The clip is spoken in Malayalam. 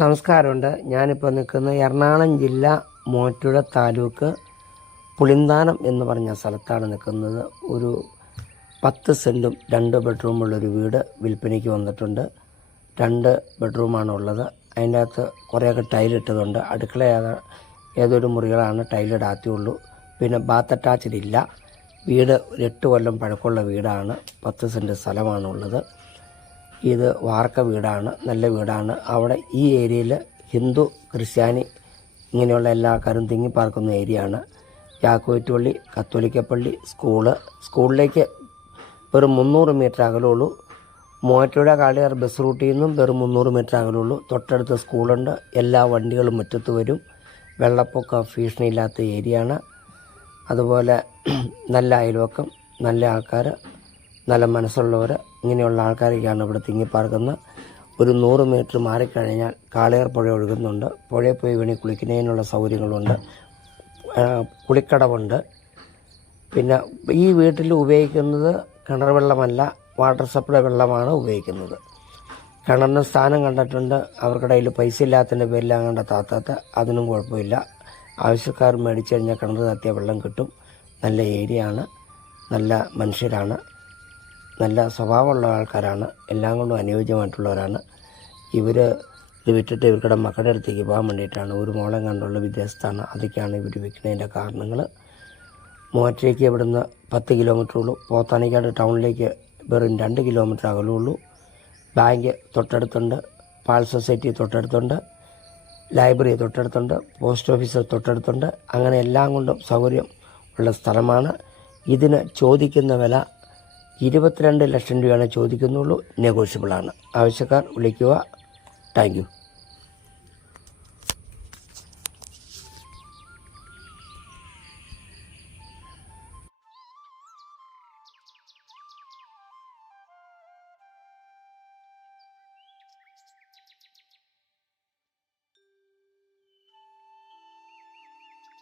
നമസ്കാരമുണ്ട്. ഞാനിപ്പോൾ നിൽക്കുന്നത് എറണാകുളം ജില്ല മൂവാറ്റുപുഴ താലൂക്ക് പുളിന്താനം എന്ന് പറഞ്ഞ സ്ഥലത്താണ് നിൽക്കുന്നത്. ഒരു 10 സെൻറ്റും 2 ബെഡ്റൂമുള്ളൊരു വീട് വിൽപ്പനയ്ക്ക് വന്നിട്ടുണ്ട്. 2 ബെഡ്റൂമാണുള്ളത്. അതിൻ്റെ അകത്ത് കുറേയൊക്കെ ടൈലിട്ടതുണ്ട്. അടുക്കള ഏതൊരു മുറികളാണ് ടൈലിടാത്തുള്ളൂ. പിന്നെ ബാത്ത് അറ്റാച്ച്ഡ് ഇല്ല. വീട് 8 കൊല്ലം പഴക്കമുള്ള വീടാണ്. 10 സെൻറ്റ് സ്ഥലമാണുള്ളത്. ഇത് വാർക്ക വീടാണ്, നല്ല വീടാണ്. അവിടെ ഈ ഏരിയയിൽ ഹിന്ദു ക്രിസ്ത്യാനി ഇങ്ങനെയുള്ള എല്ലാ ആൾക്കാരും തിങ്ങിപ്പാർക്കുന്ന ഏരിയയാണ്. യാക്കോബായ പള്ളി, കത്തോലിക്ക പള്ളി, സ്കൂളിലേക്ക് വെറും 300 മീറ്റർ അകലുള്ളൂ. മൂവാറ്റുപുഴ കാളിയാർ ബസ് റൂട്ടിൽ നിന്നും വെറും 300 മീറ്റർ അകലുള്ളൂ. തൊട്ടടുത്ത് സ്കൂളുണ്ട്. എല്ലാ വണ്ടികളും മുറ്റത്ത് വരും. വെള്ളപ്പൊക്ക ഭീഷണിയില്ലാത്ത ഏരിയയാണ്. അതുപോലെ നല്ല അയൽവക്കം, നല്ല ആൾക്കാർ, നല്ല മനസ്സുള്ളവർ, ഇങ്ങനെയുള്ള ആൾക്കാരൊക്കെയാണ് ഇവിടെ തിങ്ങിപ്പാർക്കുന്നത്. ഒരു 100 മീറ്റർ മാറിക്കഴിഞ്ഞാൽ കാളിയാർ പുഴ ഒഴുകുന്നുണ്ട്. പുഴയിൽ പോയി വേണി കുളിക്കുന്നതിനുള്ള സൗകര്യങ്ങളുണ്ട്. കുളിക്കടവുണ്ട്. പിന്നെ ഈ വീട്ടിൽ ഉപയോഗിക്കുന്നത് കിണർ വെള്ളമല്ല, വാട്ടർ സപ്ലൈ വെള്ളമാണ് ഉപയോഗിക്കുന്നത്. കിണറിന് സ്ഥാനം കണ്ടിട്ടുണ്ട്. അവർക്കിടെ കയ്യിൽ പൈസ ഇല്ലാത്തതിൻ്റെ പേരിൽ അങ്ങോട്ട് താത്താത്ത, അതിനും കുഴപ്പമില്ല. ആവശ്യക്കാർ മേടിച്ചു കഴിഞ്ഞാൽ കിണർ താത്തിയ വെള്ളം കിട്ടും. നല്ല ഏരിയ ആണ്, നല്ല മനുഷ്യരാണ്, നല്ല സ്വഭാവമുള്ള ആൾക്കാരാണ്, എല്ലാം കൊണ്ടും അനുയോജ്യമായിട്ടുള്ളവരാണ്. ഇവർ ഇത് വിറ്റിട്ട് ഇവർക്കിടെ മക്കളുടെ അടുത്തേക്ക് പോകാൻ വേണ്ടിയിട്ടാണ്. ഒരു മോളെ കണ്ടുള്ള വിദേശത്താണ്. അതൊക്കെയാണ് ഇവർ വിൽക്കുന്നതിൻ്റെ കാരണങ്ങൾ. മൂവാറ്റുപുഴയ്ക്ക് ഇവിടുന്ന് 10 കിലോമീറ്റർ ഉള്ളൂ. പോത്താനിക്കാട് ടൗണിലേക്ക് വെറും 2 കിലോമീറ്റർ അകലുള്ളൂ. ബാങ്ക് തൊട്ടടുത്തുണ്ട്, പാൽ സൊസൈറ്റി തൊട്ടടുത്തുണ്ട്, ലൈബ്രറി തൊട്ടടുത്തുണ്ട്, പോസ്റ്റ് ഓഫീസ് തൊട്ടടുത്തുണ്ട്. അങ്ങനെ എല്ലാം കൊണ്ടും സൗകര്യം ഉള്ള സ്ഥലമാണ്. ഇതിന് ചോദിക്കുന്ന വില 22 ലക്ഷം രൂപയാണ് ചോദിക്കുന്നുള്ളൂ. നെഗോഷ്യബിളാണ്. ആവശ്യക്കാർ വിളിക്കുക. Thank you.